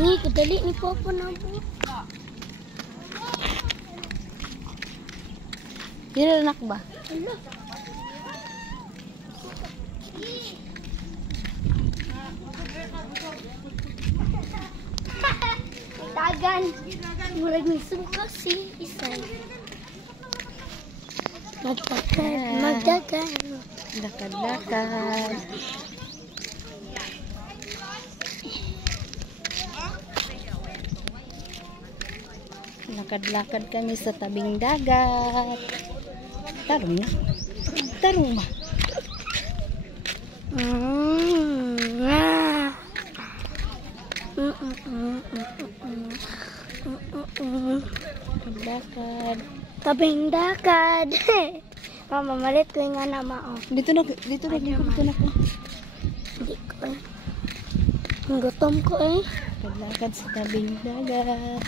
Ni, kadali ni Papa na po. Dinanak ba? Ano? Dagan. Murag ni sungka si Isay. Magdagan. Lakad-lakad. Lakad-lakad kami sa tabing dagat. Tarong na. Tarong ba? Lakad. Tabing dagat. Mama, malit ko yung nga nama. Dito na ko. Hindi ko eh. Ang gutom ko eh. Lakad sa tabing dagat.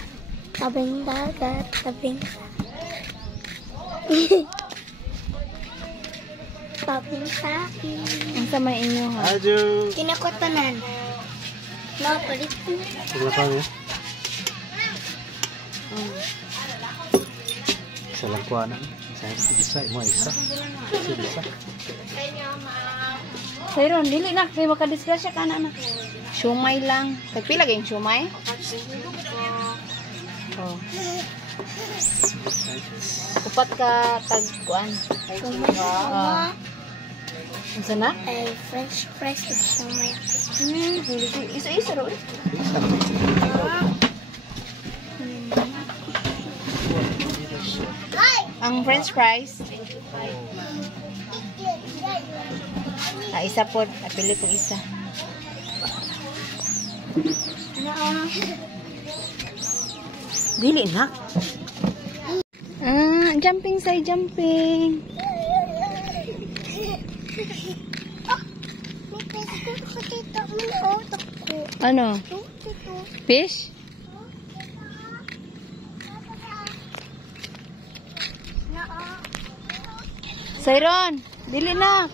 Tabing dagat. Tabing tabing sain. Ang sama inyo ha. Aduh. Kinakotanan. No, palit ko. Berapa ya? Isa lang kuha na. Isa, mo isa. Isa. Sayron, dili na. Kaya makadisgrasya ka na. Shumay lang. Tagpila kayong shumay? Oh. Upat ka tagkuan. Unsa na? Ay, French fries with shumay. Isa-isa ro. Ang French fries. Isa po. Napili po isa. Dili na. Jumping say jumping. Ano? Fish? Sayron, dili na.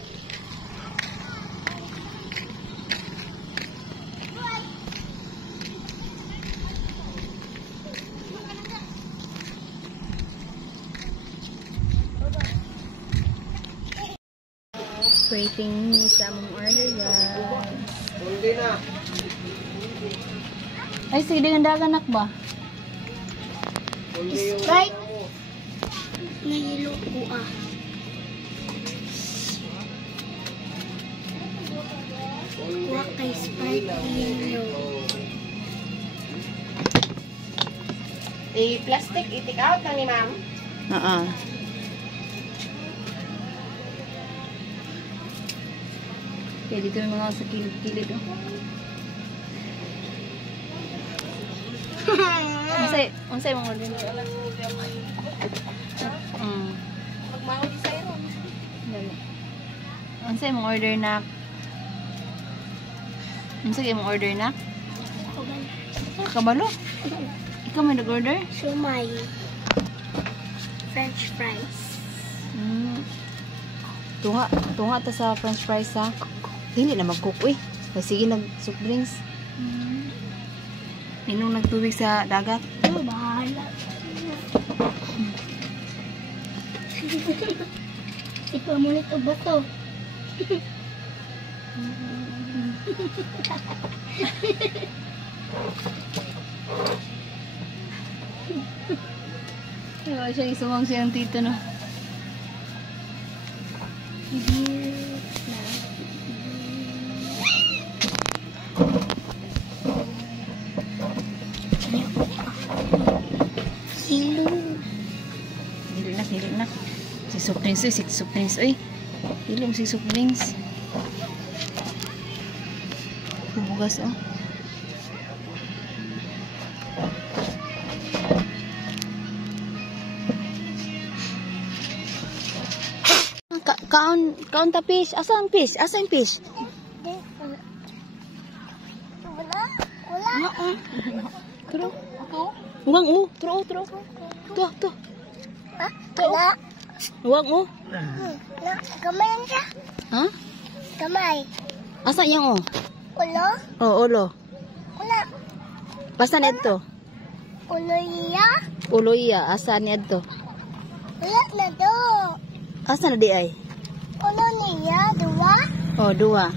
Waiting sa among order guys. Ay, sige, dagan-dagan ba? Sprite. Nahilo ko ah. Kuha kay Sprite yellow. Plastic, i-take out lang ni ma'am. Kaya dito na mga sa kilid-kilid. Unsay mong order? Magmaho di sa iron. Unsay mong order na? Unsay mong order na? Kabalo? Ikaw may nag-order? Shumay. French fries. Tunga ta sa French fries ha. Hindi na mag-cook sige nag-soup drinks. Inong nagtubig sa dagat. Oh, bahala. Ipamunit o ba to? Kaya siya isumang siyang tito no. Hilo. Dili na. Si soup drinks oy. Dili mo si soup drinks. Bugas oh. Kaon ta fish. Asa ang fish? Wala. Turo. Uwang turo. To. Wala. Uwang Gamay yan siya. Ha? Gamay. Asa yang Ulo? Oh, ulo. Wala. Basta na ito. Uluya. Uloy asa ni adto? Wala na do. Asa na di ay? Ulo niya, dua. Oh, dua.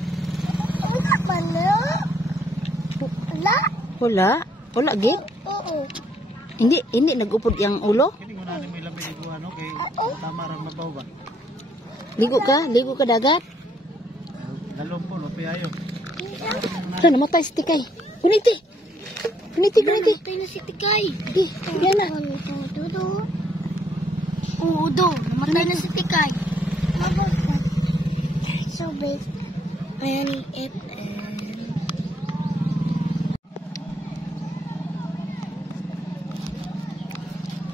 Wala pa na. Wala. Wala. Wala gid. Oo. Hindi nagupod yang ulo. Kini ko na may lamig ko ano kay tama ra mabaw ba. Ligo ka dagat. Dalom po lopi ayo. Wala namatay si Tikay. Kuniti. Namatay na si Tikay. Di, yan na. Udo. Udo. Namatay na si Tikay. So big. Ayan, it.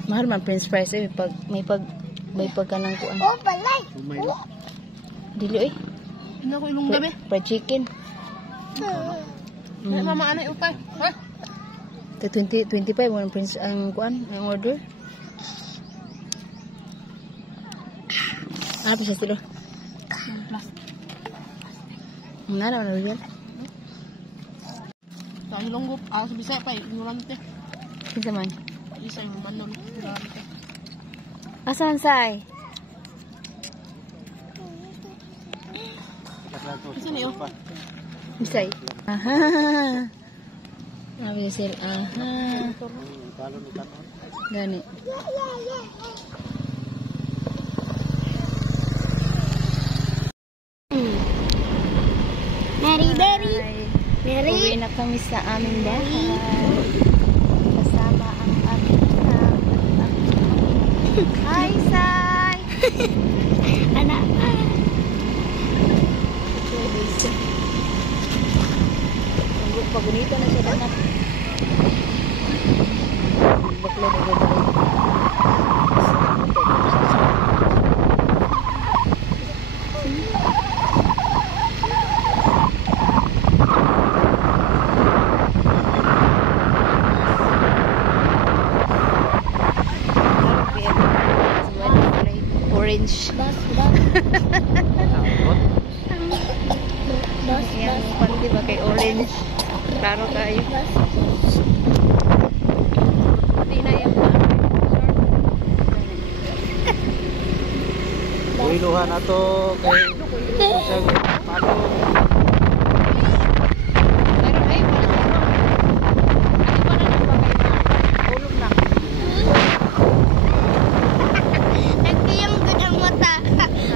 Mahal man Prince Price eh pag may pagkanang kuan. Oh, balay. Umay. Dili eh. Ano ko ilong gabi? Fried chicken. Mama ano yung upay? Ha? 25 mo Prince ang kuan, ang order. Ano pa siya sila? Nana na yan. Sa ilong gup, sa Bisaya pa, ignorante. Kinsa man? Isa yung banon, ignorante. Asan say? Isa niyo? Bisay. Aha. Sabi sila, aha. Kalon ni kanon. Gani. Mary, Mary. Mary. Uwi na kami sa aming bahay. Kasama ang aming anak. Hi, Sai! Anak. Pagunita na siya anak. Bakla na gabay. Orange. Bas. Yang pandi ba kay orange. Klaro kayo. Hindi na yung Uiluhan na to kay sa paano. pero ay wala na ulog na. Nagkiyang good ang mata.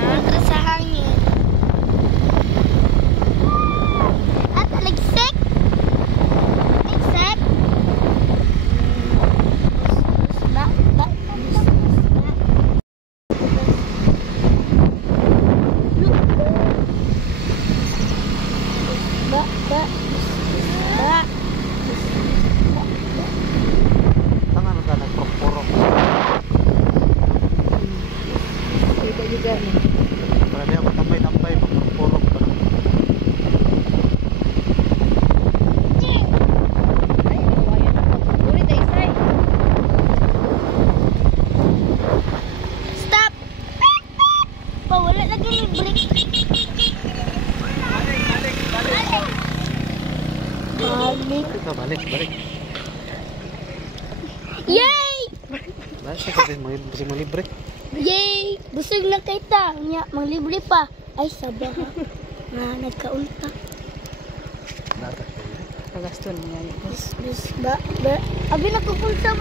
Kontra sa hangin. At aligsik. Aligsik. Ba. Tangan ka nagproporo. Dito juga nih. Para dia matambay-tambay pagproporo pa. Ay, kawayan ako. Ulit ay isay. Stop. Wala lagi ni break. Balik. Yay! Balik kasi mo libre. Yay! Busog na kita. Nya, manglibre pa. Ay, sabah. Na, nagkaunta. Dapat. Pagaston nga. Ba. Abi na kupunsa ba?